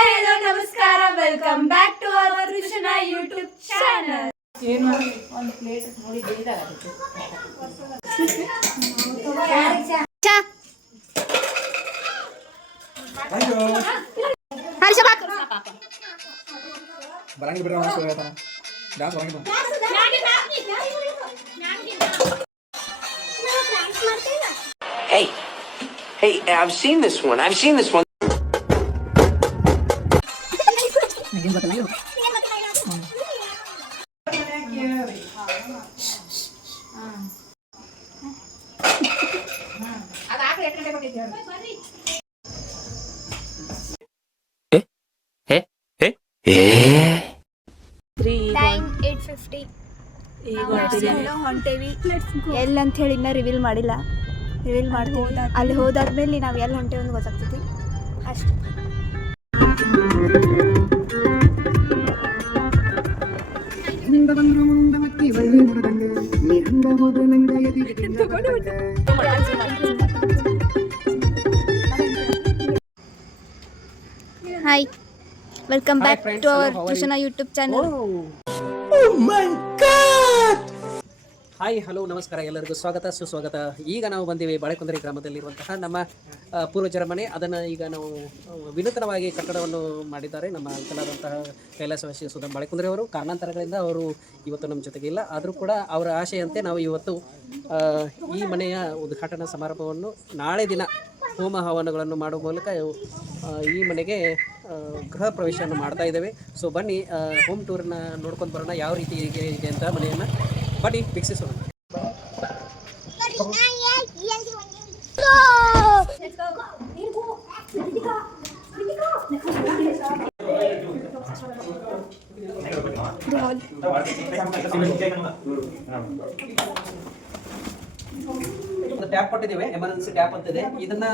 Hi hello ನಮಸ್ಕಾರ welcome back to our Rishina YouTube channel. ಏನು ಒಂದು ಪ್ಲೇಟ್ ನೋಡಿ ಬೇಜಾರಾಗುತ್ತೆ. ಹರ್ಷ ಬಾಕ್ ಬರಂಗಿ ಬಿಡ್ರ ಮನಸ್ಸು ಹೇಳ್ತಾನ ಡ್ಯಾನ್ಸ್ ಬರಂಗಿ ಬಾ. Hey, I've seen this one. Time 8:50. ಹೊಂಟೇವಿ ಎಲ್ಲಿ ಅಂತ ಹೇಳಿ ಇನ್ನೂ ರಿವೀಲ್ ಮಾಡಿಲ್ಲ. ರಿವೀಲ್ ಮಾಡ್ತೀವಿ. ಅಲ್ಲಿ ಹೋದಾದ್ಮೇಲೆ ನಾವು ಎಲ್ಲಿ ಹೊಂಟೇವಿ ಅಂತ ಗೊತ್ತಾಗ್ತೈತಿ ಅಷ್ಟೇ. Hi welcome back to our Rishina YouTube channel. Hi hello ನಮಸ್ಕಾರ, ಎಲ್ಲರಿಗೂ ಸ್ವಾಗತ ಸುಸ್ವಾಗತ. ಈಗ ನಾವು ಬಂದಿವಿ ಬಾಳೆಕುಂದ್ರಿ ಗ್ರಾಮದಲ್ಲಿರುವಂತಹ ನಮ್ಮ ಪೂರ್ವಜರ ಮನೆ. ಅದನ್ನು ಈಗ ನಾವು ವಿನೂತನವಾಗಿ ಕಟ್ಟಡವನ್ನು ಮಾಡಿದ್ದಾರೆ ನಮ್ಮ ಅಂಕಲಾದಂತಹ ಕೈಲಾಸವಾಸಿ ಸುಧಾ ಬಾಳೆಕುಂದ್ರಿ ಅವರು. ಕಾರಣಾಂತರಗಳಿಂದ ಅವರು ಇವತ್ತು ನಮ್ಮ ಜೊತೆಗೆ ಇಲ್ಲ. ಆದರೂ ಕೂಡ ಅವರ ಆಶೆಯಂತೆ ನಾವು ಇವತ್ತು ಈ ಮನೆಯ ಉದ್ಘಾಟನಾ ಸಮಾರಂಭವನ್ನು ನಾಳೆ ದಿನ ಹೋಮ ಹವನಗಳನ್ನು ಮಾಡುವ ಮೂಲಕ ಈ ಮನೆಗೆ ಗೃಹ ಪ್ರವೇಶವನ್ನು ಮಾಡ್ತಾ ಇದ್ದೇವೆ. ಸೊ ಬನ್ನಿ ಹೋಮ್ ಟೂರನ್ನ ನೋಡ್ಕೊಂಡು ಬರೋಣ, ಯಾವ ರೀತಿ ಇದೆ ಅಂತ ಮನೆಯನ್ನು ಬನ್ನಿ ವೀಕ್ಷಿಸೋಣ. ಟ್ಯಾಪ್ ಕೊಟ್ಟಿದ್ದೇವೆ, ಎಮರ್ಜೆನ್ಸಿ ಟ್ಯಾಪ್ ಅಂತಿದೆ. ಇದನ್ನ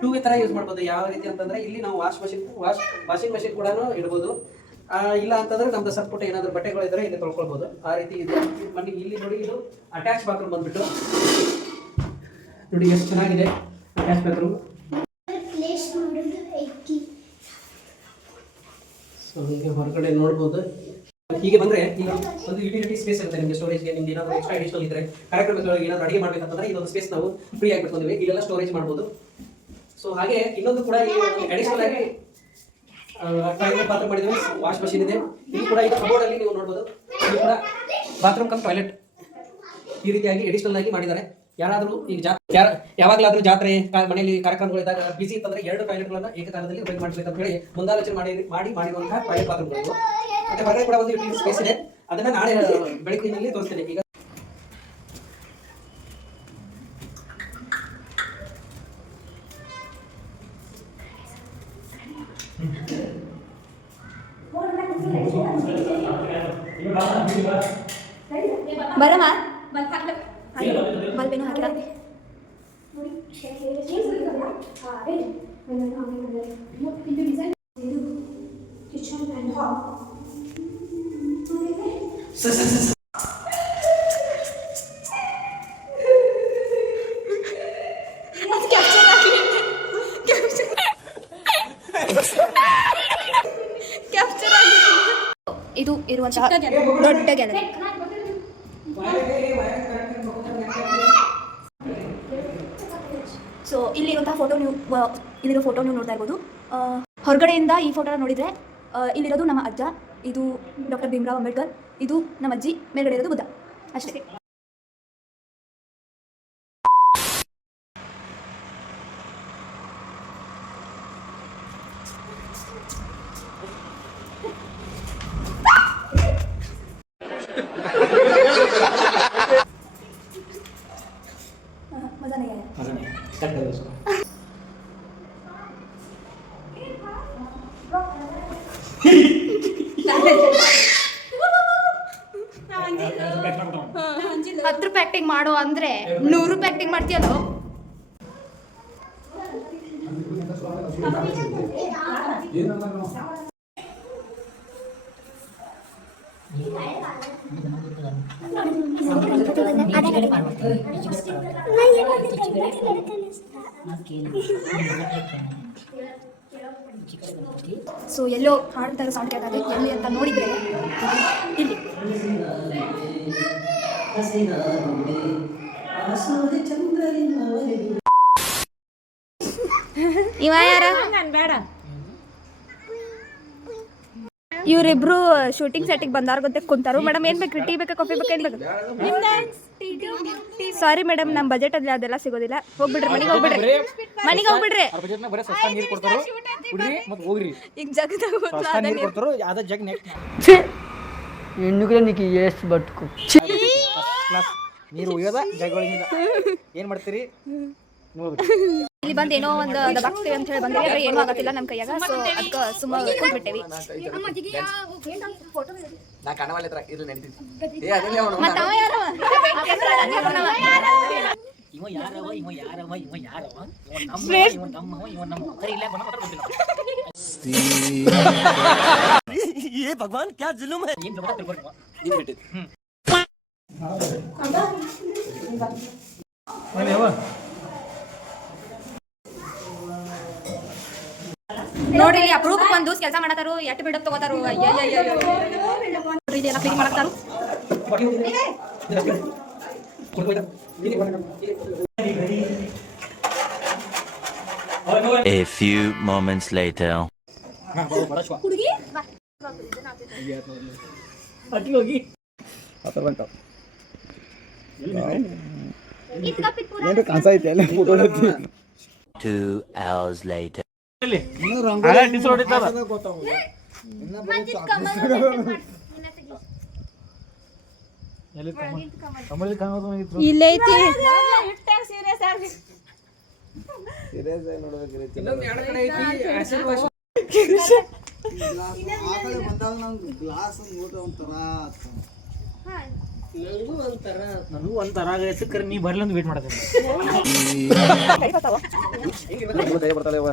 ಟೂ ವೇ ತರ ಯೂಸ್ ಮಾಡ್ಬೋದು. ಯಾವ ರೀತಿ ಅಂತಂದ್ರೆ ಇಲ್ಲಿ ನಾವು ವಾಷಿಂಗ್ ಮಷಿನ್ ಕೂಡ ಇಡ್ಬೋದು. ಇಲ್ಲ ಅಂತಂದ್ರೆ ನಮ್ದು ಸಣ್ಣ ಪುಟ್ಟ ಏನಾದ್ರು ಬಟ್ಟೆಗಳು ಇದ್ರೆ ಇಲ್ಲಿ ತೊಳ್ಕೊಳ್ಬೋದು. ಆ ರೀತಿ ಇದೆ. ಬನ್ನಿ ಇಲ್ಲಿ ನೋಡಿ, ಇದು ಅಟ್ಯಾಚ್ ಬಾತ್ರೂಮ್ ಬಂದ್ಬಿಟ್ಟು ನೋಡಿ ಎಷ್ಟು ಚೆನ್ನಾಗಿದೆ ಅಟ್ಯಾಚ್ ಬಾತ್ರೂಮ್. ಸೊ ಹೀಗೆ ಹೊರಗಡೆ ನೋಡ್ಬೋದು. ಹೀಗೆ ಬಂದ್ರೆ ಈಗ ಒಂದು ಯುಟಿಲಿಟಿ ಸ್ಪೇಸ್ ಇರುತ್ತೆ ನಿಮಗೆ, ಸ್ಟೋರೇಜ್ಗೆ. ನಿಮ್ಗೆ ಏನಾದ್ರು ಎಕ್ಸ್ಟ್ರಾ ಅಡಿಷನಲ್ ಇದ್ರೆ ಕಾರ್ಯಕ್ರಮಗಳಿಗೆ ಏನಾದ್ರು ಅಡಿಗೆ ಮಾಡ್ಬೇಕಂತಂದ್ರೆ ಇದೊಂದು ಸ್ಪೇಸ್ ನಾವು ಫ್ರೀ ಆಗಿ ಬಿಟ್ಕೊಂಡಿವಿ. ಇಲ್ಲೆಲ್ಲ ಸ್ಟೋರೇಜ್ ಮಾಡ್ಬೋದು. ಸೊ ಹಾಗೆ ಇನ್ನೊಂದು ಕೂಡ ಅಡಿಷನಲ್ ಆಗಿ ಟಾಯ್ಲೆಟ್ ಬಾತ್ರೂಮ್ ಮಾಡಿದ್ರೆ ವಾಶ್ ಮಷಿನ್ ಇದೆ. ಇಲ್ಲಿ ಕೂಡ ಇದು ಕಬೋರ್ಡ್ ಅಲ್ಲಿ ನೀವು ನೋಡ್ಬೋದು. ಇದು ಕೂಡ ಬಾತ್ರೂಮ್ ಕಮ್ ಟಾಯ್ಲೆಟ್ ಈ ರೀತಿಯಾಗಿ ಅಡಿಷನಲ್ ಆಗಿ ಮಾಡಿದ್ದಾರೆ. ಯಾರಾದರೂ ಈಗ ಯಾವಾಗಲಾದ್ರೂ ಜಾತ್ರೆ ಮನೆಯಲ್ಲಿ ಕಾರ್ಯಕ್ರಮಗಳಿದ್ದಾಗ ಬಿಸಿ ಇತ್ತಂದ್ರೆ 2 ಟಾಯ್ಲೆಟ್ಗಳನ್ನ ಏಕಕಾಲದಲ್ಲಿ ಉಪಯೋಗ ಮಾಡಬೇಕಂತ ಹೇಳಿ ಮುಂದಾಲೋಚನೆ ಮಾಡಿರುವಂತಹ ಟಾಯ್ಲೆಟ್ ಬಾತ್ರೂಮ್ಗಳು. ಮತ್ತೆ ಹೊರಗಡೆ ಕೂಡ ಒಂದು ಯುಟಿಲಿಟಿ ಸ್ಪೇಸ್ ಇದೆ. ಅದನ್ನ ನಾಳೆ ಬೆಳಕಿನಲ್ಲಿ ತೋರಿಸ್ತೇನೆ. ಈಗ ಬರಮ್ಮ ಬಲ್ಬೇನು ಹಾಕಿದ ಇದು ಇರುವಂತಹ ದೊಡ್ಡ ಗ್ಯಾಲರಿ. ಸೊ ಇಲ್ಲಿರುವಂತಹ ಫೋಟೋ ನೀವು ನೋಡ್ತಾ ಇರ್ಬೋದು. ಹೊರಗಡೆಯಿಂದ ಈ ಫೋಟೋನ ನೋಡಿದರೆ ಇಲ್ಲಿರೋದು ನಮ್ಮ ಅಜ್ಜ, ಇದು ಡಾಕ್ಟರ್ ಭೀಮರಾವ್ ಅಂಬೇಡ್ಕರ್, ಇದು ನಮ್ಮ ಅಜ್ಜಿ, ಮೇಲ್ಗಡೆ ಇರೋದು ಬುದ್ಧ ಅಷ್ಟೇ. मजा नहीं आया. ₹10 ಆಕ್ಟಿಂಗ್ ಮಾಡು ಅಂದ್ರೆ ₹100 ಆಕ್ಟಿಂಗ್ ಮಾಡ್ತೀಯಲ್ಲೋ. ಸೊ ಎಲ್ಲೋ ಹಾಡ್ತಾ ಇರೋ ಸೌಂಡ್ ಕೇಳ್ತಾ ಇದೆ. ಎಲ್ಲಿ ಅಂತ ನೋಡಿದರೆ ಇಲ್ಲಿ ಇವ ಯಾರ ಬೇಡ ಇವರಿಬ್ರು ಶೂಟಿಂಗ್ ಸೆಟ್ಟಿಗೆ ಬಂದಾರ ಗೊತ್ತೆ ಕುಂತಾರು. ಮೇಡಮ್ ಏನ್ ಬೇಕು? ಟೀ ಬೇಕಾ ಕಾಫಿ ಬೇಕಾ? ಏನ್ ಬೇಕು? ಸಾರಿ ಮೇಡಮ್, ನಮ್ಮ ಬಜೆಟ್ ಅಲ್ಲಿ ಅದೆಲ್ಲ ಸಿಗೋದಿಲ್ಲ. ಹೋಗ್ಬಿಡ್ರಿ ಮನೆಗೆ, ಹೋಗ್ಬಿಡ್ರಿ ಮನೆಗೆ, ಹೋಗ್ಬಿಡ್ರಿ. ಬರೀ ಸಸ್ತ ನೀರು ಕೊಡ್ತಾರೋ ಕುಡ್ರಿ ಮತ್ತೆ ಹೋಗ್ರಿ. ಈಗ ಜಗದಾಗ ಸಸ್ತ ನೀರು ಕೊಡ್ತಾರೋ ಯಾವ್ದು ಜಗ್ ನೆಕ್ಸ್ಟ್ ಹೆಣ್ಣುಗಳೇ ನೀಕಿ ಎಷ್ಟು ಬಟ್ಕು ಕ್ಲಾಸ್ ನೀರು ಒಯ್ಯೋದ ಜಗ್ ಒಳಗಿಂದ ಏನು ಮಾಡ್ತೀರಿ ನೋಡ್ಬಿಡಿ. ಇಲ್ಲಿ ಬಂದು ಏನೋ ಒಂದು ದಬಾಕ್ತೀವಿ ಅಂತ ಹೇಳಿ ಬಂದ್ರೆ ಏನೂ ಆಗತ್ತಿಲ್ಲ ನಮ್ಮ ಕೈಯಾಗ. ಸೊ ಅದಕ್ಕೆ ಸುಮ್ಮನೆ ಕುಂತ್ಬಿಟ್ಟೇವಿ. ನಾ ಕಣವಲ್ಲ ಹತ್ರ ಇರ್ಲಿ ನಡೀತಿದ್ದೆ ಏ ಅದಲ್ಲೇ ಅವನು ಮತ್ತೆ ಅವ ಯಾರವ? ಇವ ಯಾರವ ಇವ ಯಾರವ ಇವ ಯಾರವ ಇವ ನಮ್ಮ ಕೈ ಇಲ್ಲ ಬಣ್ಣ ಮಾತಾಡ್ತಿಲ್ಲ ಏ ಭಗವಾನ್ ಕ್ಯಾ ಜುಲುಮ್ ಹೈ ಏನ್ ಜಬರ ತಿಳ್ಕೊಂಡು ನೀನು ಬಿಟ್ಟಿದ್ದು ನೋಡ್ರಿ ಇಲ್ಲಿ ಅಪರೂಪಕ್ಕೆ ಒಂದು ಕೆಲಸ ಮಾಡತಾರು. ಎಟ್ಟು ಬಿಡಪ್ ತಗೋತಾರು. ಇಲ್ಲಿ ಎಲ್ಲ clean ಮಾಡತಾರು. A few moments later. ಹುಡುಗಿ ಅಟ್ಟಿ ಹೋಗಿ ಹತ್ರ ಬಂತ ಏನು ಕಾಣಿಸೈತೆ ಎಲ್ಲ ಫೋಟೋ 2 hours later. ಇಲ್ಲೇ ಐತಿ. ಇನ್ನೊಂದು ಎರಡು ಕಡೆ ಐತಿ ಆಸಿಡ್ ವಾಶ್ ನನಗೂ ಒಂಥರ ಆಗೈತೆ. ನೀ ಬರ್ಲಿ ಅಂತ ವೇಟ್ ಮಾಡತ್ತೆ ದಯ ಬರ್ತಾಳೆ ಅವ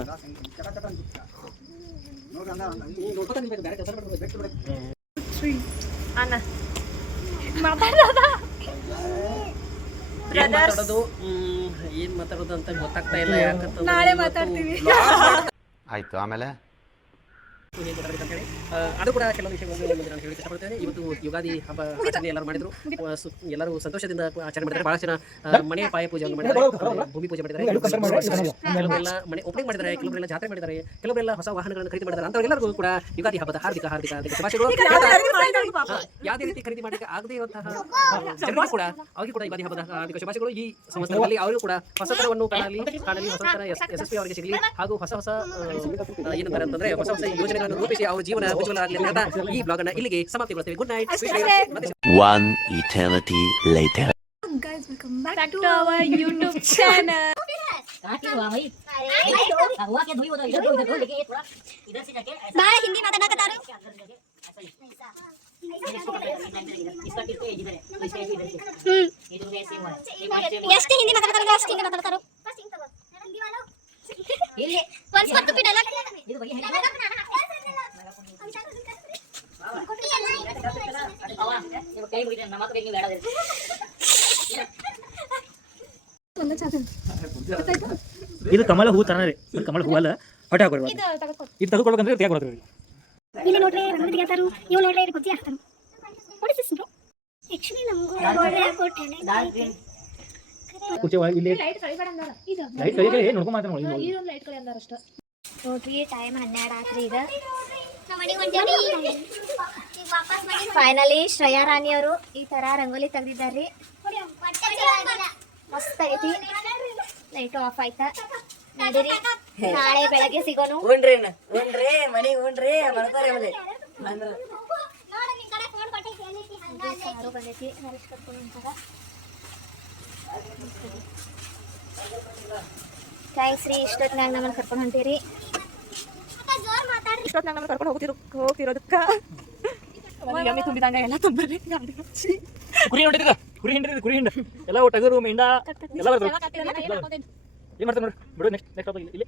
ಏನ್ ಮಾತಾಡೋದು ಅಂತ ಗೊತ್ತಾಗ್ತಾ ಇಲ್ಲ. ಯಾಕಂತ ನಾಳೆ ಮಾತಾಡ್ತೀವಿ. ಆಯ್ತು ಆಮೇಲೆ ಅದು ಕೂಡ ಕೆಲವು ವಿಷಯಗಳನ್ನು ನಾನು ಹೇಳಕ್ಕೆ ಇಷ್ಟಪಡ್ತೇನೆ. ಇವತ್ತು ಯುಗಾದಿ ಹಬ್ಬ ಆಚರಣೆ ಎಲ್ಲರೂ ಮಾಡಿದ್ರು. ಎಲ್ಲರೂ ಸಂತೋಷದಿಂದ ಆಚರಣೆ ಮಾಡಿದ್ದಾರೆ. ಬಹಳ ಜನ ಮನೆ ಪಾಯ ಪೂಜೆಯನ್ನು ಮಾಡಿದ್ದಾರೆ, ಭೂಮಿ ಪೂಜೆ ಮಾಡಿದ್ದಾರೆ, ಕೆಲವರೆಲ್ಲ ಮನೆ ಓಪನಿಂಗ್ ಮಾಡಿದ್ದಾರೆ, ಕೆಲವರೆಲ್ಲ ಜಾತ್ರೆ ಮಾಡಿದ್ದಾರೆ, ಕೆಲವರೆಲ್ಲ ಹೊಸ ವಾಹನಗಳನ್ನು ಖರೀದಿ ಮಾಡಿದ್ದಾರೆ. ಅಂತವರೆಲ್ಲರಿಗೂ ಕೂಡ ಯುಗಾದಿ ಹಬ್ಬದ ಹಾರ್ದಿಕ ಶುಭಾಶಯಗಳು. ಯಾವುದೇ ರೀತಿ ಖರೀದಿ ಮಾಡಲಿಕ್ಕೆ ಆಗದೇ ಇರುವಂತಹ ಜನರು ಕೂಡ ಅವರಿಗೆ ಕೂಡ ಯುಗಾದಿ ಹಬ್ಬದ ಹಾರ್ದಿಕ ಶುಭಾಶಯಗಳು. ಈ ಸಂವತ್ಸರದಲ್ಲಿ ಅವರಿಗೂ ಕೂಡ ಹೊಸತರವನ್ನು ಕಾಣಲಿ, ಹೊಸ ತರ ಯಶಸ್ವಿ ಅವರಿಗೆ ಸಿಗಲಿ, ಹಾಗೂ ಹೊಸ ಏನಂತಾರೆ ಅಂತಂದ್ರೆ ಹೊಸ ಯೋಜನೆಗಳನ್ನು ರೂಪಿಸಿ ಅವರ ಜೀವನ ಉಜ್ವಲ ಆಗಲಿ ಅಂತ ಈ ಬ್ಲಾಗ್ ಅನ್ನ ಇಲ್ಲಿಗೆ ಸಮಾಪ್ತಿಗೊಳಿಸ್ತೇವೆ. Good night. 1 eternity later. Guys, welcome back to our YouTube channel. बाहर हिंदी में बताना कतारू ಎಷ್ಟು ಹಿಂದಿ ಮಾತಾಡ್ತಾರೆ ಅಷ್ಟು ಹಿಂದಿ ಮಾತಾಡ್ತಾರೆ ಇಲ್ಲಿ ಒಂದು ಸ್ವಲ್ಪ ಪಿಡಲ ಇದು ಬಗ್ಗೆ ಕೈ ಮುಗಿದ ನಮ್ಮ ಕೈ ನೀವು ಬೇಡ ಇದು ಕಮಲ ಹೂ ತರ ರೀ. ಕಮಲ ಹೂ ಅಲ್ಲ, ಹೊಟ್ಟೆ ಹಾಕೋರಿ. ಇದು ತೆಗೆದುಕೊಳ್ಬೇಕಂದ್ರೆ ತೆಗೆದುಕೊಳ್ತೀವಿ. ಇಲ್ಲಿ ನೋಡ್ರಿ ರಂಗೋಲಿ ತೆಗಿತಾರು, ಇವು ನೋಡ್ರಿ ಗುಜ್ಜಿ ಹಾಕ್ತಾರು. What is this bro? Actually ನಮಗೂ ನೋಡ್ರಿ ಕೊಟ್ಟೆ ಕುರ್ಚಿ ಒಳಗೆ ಇಲ್ಲಿ ಲೈಟ್ ಕಳಿಗೆ ನೋಡ್ಕೊಂಡ್ ಮಾತ್ರ ನೋಡಿ. ನೋಡ್ರಿ ಟೈಮ್ 12 ಆತ್ರಿ. ಈಗ ಫೈನಲಿ ಶ್ರೇಯಾ ರಾಣಿ ಅವರು ಈ ತರ ರಂಗೋಲಿ ತೆಗ್ದಿದ್ದಾರ್ರಿ. ಮಸ್ತ್ ಆಗೈತಿ. ಲೈಟ್ ಆಫ್ ಆಯ್ತಾ ನಡೀರಿ, ನಾಳೆ ಬೆಳಗ್ಗೆ ಸಿಗೋನು. ಯಾರು ಬಂದೈತಿ ಹರೀಶ್ ಕರ್ಕೊಂಡು ನಿಂತಾರ. ಥ್ಯಾಂಕ್ಸ್ ರೀ, ಇಷ್ಟೊತ್ತಿನಾಗ ನಮ್ಮನ್ನ ಕರ್ಕೊಂಡು ಹೊಂಟೀರಿ. ಇಷ್ಟೊತ್ತು ನಮ್ಮನ್ನ ಕರ್ಕೊಂಡು ಹೋಗ್ತಿರೋದಕ್ಕ ಎಮ್ಮೆ ತುಂಬಿದಂಗ ಎಲ್ಲ ತುಂಬರಿ ಕುರಿ ಹೊಂಟಿದ ಕುರಿ ಹಿಂಡ ಎಲ್ಲ ಟಗರು ಮೆಂಡ ಎಲ್ಲ ಬರ್ತಾರೆ. ಏನ್ ಮಾಡ್ತಾರೆ ನೋಡಿ ಬಿಡು. ನೆಕ್ಸ್ಟ್ ಇಲ್ಲಿ